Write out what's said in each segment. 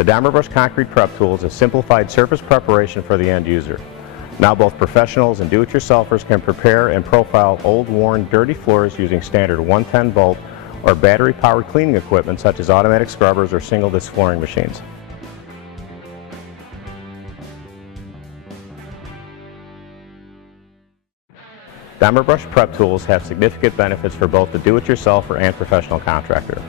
The Dimer Brush Concrete Prep Tool is a simplified surface preparation for the end user. Now both professionals and do-it-yourselfers can prepare and profile old, worn, dirty floors using standard 110 volt or battery-powered cleaning equipment such as automatic scrubbers or single-disc flooring machines. Dimer Brush Prep Tools have significant benefits for both the do-it-yourselfer and professional contractor.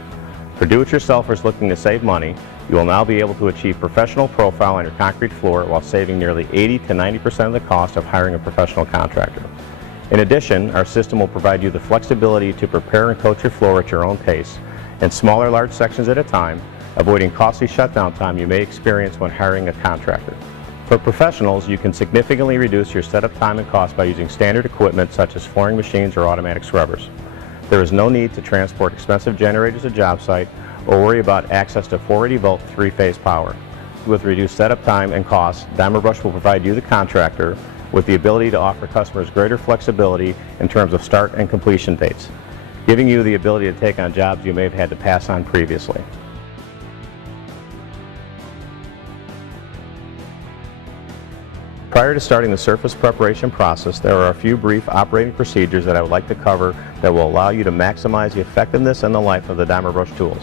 For do-it-yourselfers looking to save money, you will now be able to achieve professional profile on your concrete floor while saving nearly 80 to 90% of the cost of hiring a professional contractor. In addition, our system will provide you the flexibility to prepare and coat your floor at your own pace, in smaller large sections at a time, avoiding costly shutdown time you may experience when hiring a contractor. For professionals, you can significantly reduce your setup time and cost by using standard equipment such as flooring machines or automatic scrubbers. There is no need to transport expensive generators to job site or worry about access to 480 volt three-phase power. With reduced setup time and cost, Dimer Brush will provide you, the contractor, with the ability to offer customers greater flexibility in terms of start and completion dates, giving you the ability to take on jobs you may have had to pass on previously. Prior to starting the surface preparation process, there are a few brief operating procedures that I would like to cover that will allow you to maximize the effectiveness and the life of the Dimer Brush tools.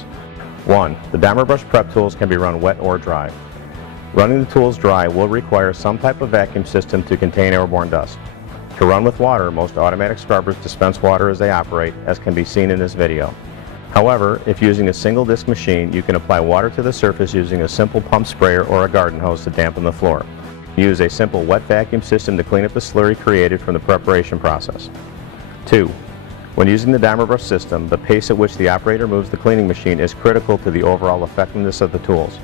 1. The Dimer Brush Prep Tools can be run wet or dry. Running the tools dry will require some type of vacuum system to contain airborne dust. To run with water, most automatic scrubbers dispense water as they operate, as can be seen in this video. However, if using a single disc machine, you can apply water to the surface using a simple pump sprayer or a garden hose to dampen the floor. Use a simple wet vacuum system to clean up the slurry created from the preparation process. 2. When using the Dimer Brush system, the pace at which the operator moves the cleaning machine is critical to the overall effectiveness of the tools.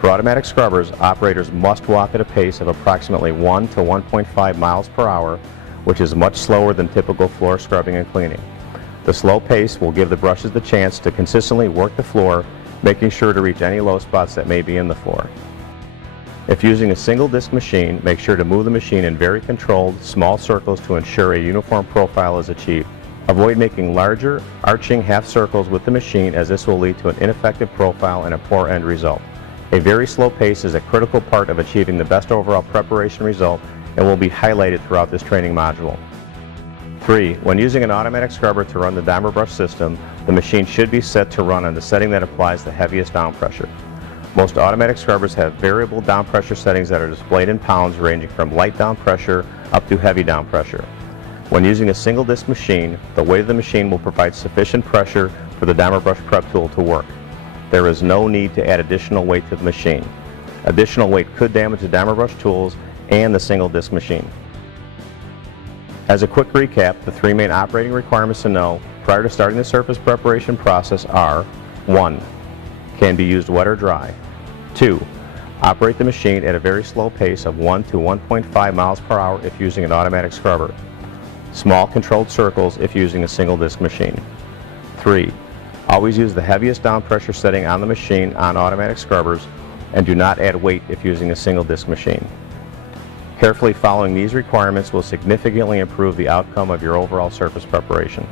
For automatic scrubbers, operators must walk at a pace of approximately 1 to 1.5 miles per hour, which is much slower than typical floor scrubbing and cleaning. The slow pace will give the brushes the chance to consistently work the floor, making sure to reach any low spots that may be in the floor. If using a single disc machine, make sure to move the machine in very controlled, small circles to ensure a uniform profile is achieved. Avoid making larger, arching half circles with the machine, as this will lead to an ineffective profile and a poor end result. A very slow pace is a critical part of achieving the best overall preparation result and will be highlighted throughout this training module. 3. When using an automatic scrubber to run the Dimer Brush system, the machine should be set to run on the setting that applies the heaviest down pressure. Most automatic scrubbers have variable down pressure settings that are displayed in pounds, ranging from light down pressure up to heavy down pressure. When using a single disc machine, the weight of the machine will provide sufficient pressure for the Dimer Brush Prep Tool to work. There is no need to add additional weight to the machine. Additional weight could damage the Dimer Brush tools and the single disc machine. As a quick recap, the 3 main operating requirements to know prior to starting the surface preparation process are: 1. Can be used wet or dry. 2. Operate the machine at a very slow pace of 1 to 1.5 miles per hour if using an automatic scrubber. Small controlled circles if using a single disc machine. 3. Always use the heaviest down pressure setting on the machine on automatic scrubbers, and do not add weight if using a single disc machine. Carefully following these requirements will significantly improve the outcome of your overall surface preparation.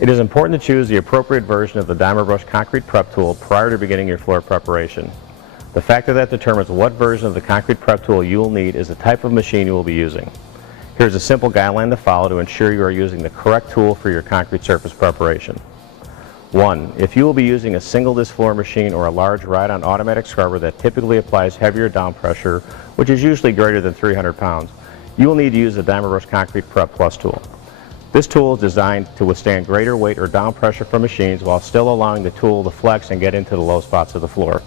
It is important to choose the appropriate version of the Dimer Brush Concrete Prep Tool prior to beginning your floor preparation. The factor that determines what version of the concrete prep tool you will need is the type of machine you will be using. Here's a simple guideline to follow to ensure you are using the correct tool for your concrete surface preparation. 1. If you will be using a single disc floor machine or a large ride-on automatic scrubber that typically applies heavier down pressure, which is usually greater than 300 pounds, you will need to use the Dimer Brush Concrete Prep Plus tool. This tool is designed to withstand greater weight or down pressure from machines while still allowing the tool to flex and get into the low spots of the floor.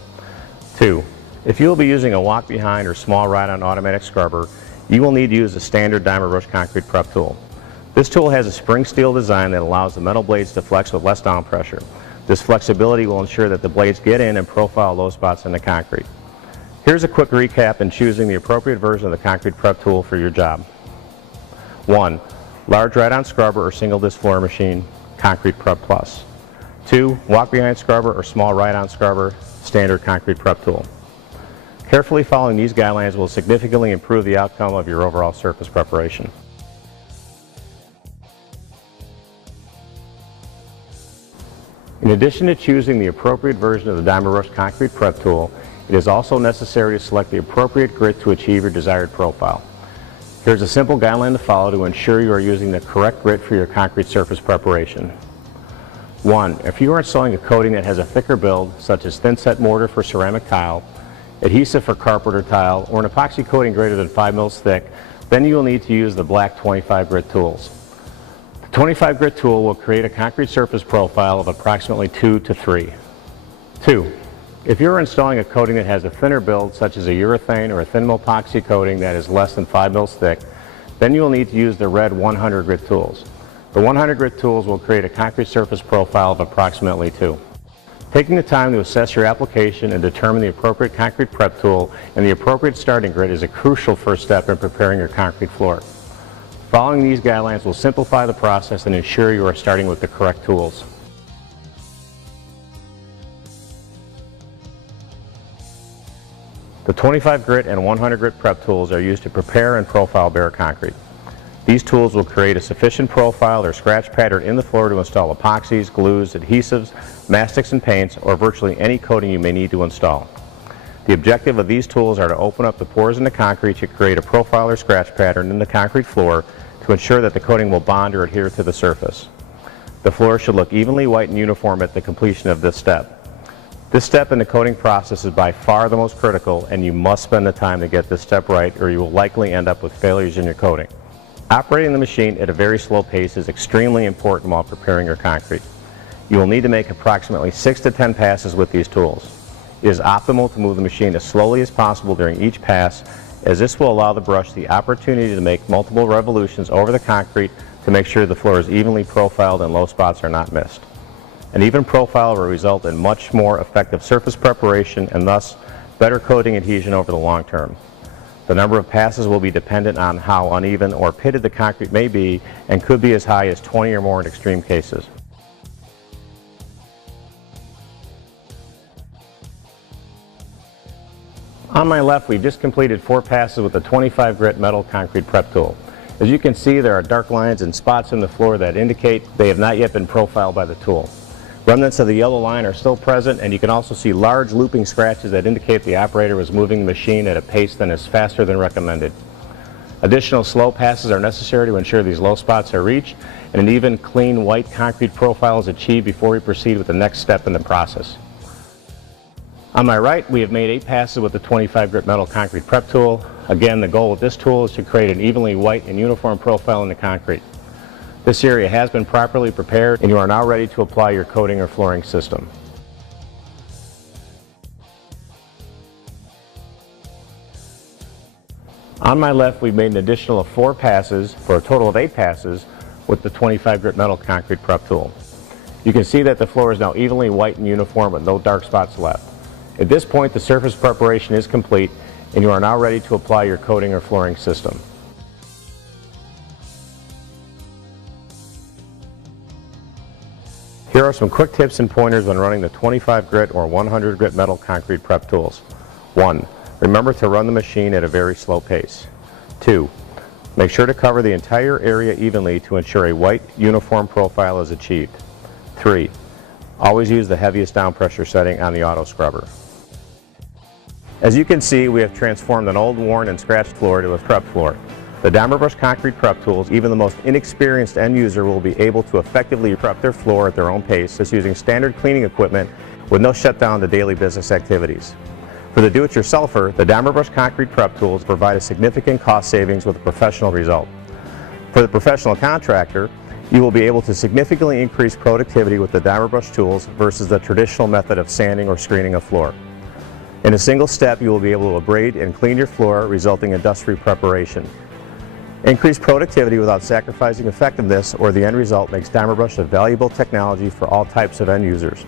2. If you will be using a walk-behind or small ride-on automatic scrubber, you will need to use the standard Dimer Brush Concrete Prep tool. This tool has a spring steel design that allows the metal blades to flex with less down pressure. This flexibility will ensure that the blades get in and profile low spots in the concrete. Here's a quick recap in choosing the appropriate version of the concrete prep tool for your job. 1. Large ride-on scrubber or single disc floor machine, Concrete Prep Plus. 2. Walk-behind scrubber or small ride-on scrubber, standard concrete prep tool. Carefully following these guidelines will significantly improve the outcome of your overall surface preparation. In addition to choosing the appropriate version of the Dimer Brush concrete prep tool, it is also necessary to select the appropriate grit to achieve your desired profile. Here's a simple guideline to follow to ensure you are using the correct grit for your concrete surface preparation. 1. If you are installing a coating that has a thicker build, such as thin set mortar for ceramic tile, adhesive for carpet or tile, or an epoxy coating greater than 5 mils thick, then you will need to use the black 25 grit tools. The 25 grit tool will create a concrete surface profile of approximately 2 to 3. 2. If you are installing a coating that has a thinner build, such as a urethane or a thin epoxy coating that is less than 5 mils thick, then you will need to use the red 100 grit tools. The 100 grit tools will create a concrete surface profile of approximately 2. Taking the time to assess your application and determine the appropriate concrete prep tool and the appropriate starting grit is a crucial first step in preparing your concrete floor. Following these guidelines will simplify the process and ensure you are starting with the correct tools. The 25 grit and 100 grit prep tools are used to prepare and profile bare concrete. These tools will create a sufficient profile or scratch pattern in the floor to install epoxies, glues, adhesives, mastics and paints, or virtually any coating you may need to install. The objective of these tools are to open up the pores in the concrete to create a profile or scratch pattern in the concrete floor to ensure that the coating will bond or adhere to the surface. The floor should look evenly white and uniform at the completion of this step. This step in the coating process is by far the most critical, and you must spend the time to get this step right or you will likely end up with failures in your coating. Operating the machine at a very slow pace is extremely important while preparing your concrete. You will need to make approximately 6 to 10 passes with these tools. It is optimal to move the machine as slowly as possible during each pass, as this will allow the brush the opportunity to make multiple revolutions over the concrete to make sure the floor is evenly profiled and low spots are not missed. An even profile will result in much more effective surface preparation and thus better coating adhesion over the long term. The number of passes will be dependent on how uneven or pitted the concrete may be and could be as high as 20 or more in extreme cases. On my left, we've just completed 4 passes with the 25 grit metal concrete prep tool. As you can see, there are dark lines and spots in the floor that indicate they have not yet been profiled by the tool. Remnants of the yellow line are still present, and you can also see large looping scratches that indicate the operator was moving the machine at a pace that is faster than recommended. Additional slow passes are necessary to ensure these low spots are reached and an even, clean, white concrete profile is achieved before we proceed with the next step in the process. On my right, we have made 8 passes with the 25 grit metal concrete prep tool. Again, the goal with this tool is to create an evenly white and uniform profile in the concrete. This area has been properly prepared and you are now ready to apply your coating or flooring system. On my left, we've made an additional 4 passes for a total of 8 passes with the 25 grit metal concrete prep tool. You can see that the floor is now evenly white and uniform with no dark spots left. At this point, the surface preparation is complete and you are now ready to apply your coating or flooring system. Here are some quick tips and pointers when running the 25 grit or 100 grit metal concrete prep tools. 1. Remember to run the machine at a very slow pace. 2. Make sure to cover the entire area evenly to ensure a white, uniform profile is achieved. 3. Always use the heaviest down pressure setting on the auto scrubber. As you can see, we have transformed an old, worn, and scratched floor to a prep floor. The Dimer Brush concrete prep tools, even the most inexperienced end user will be able to effectively prep their floor at their own pace, just using standard cleaning equipment with no shutdown to daily business activities. For the do-it-yourselfer, the Dimer Brush concrete prep tools provide a significant cost savings with a professional result. For the professional contractor, you will be able to significantly increase productivity with the Dimer Brush tools versus the traditional method of sanding or screening a floor. In a single step, you will be able to abrade and clean your floor, resulting in dust-free preparation. Increased productivity without sacrificing effectiveness or the end result makes Dimer Brush a valuable technology for all types of end users.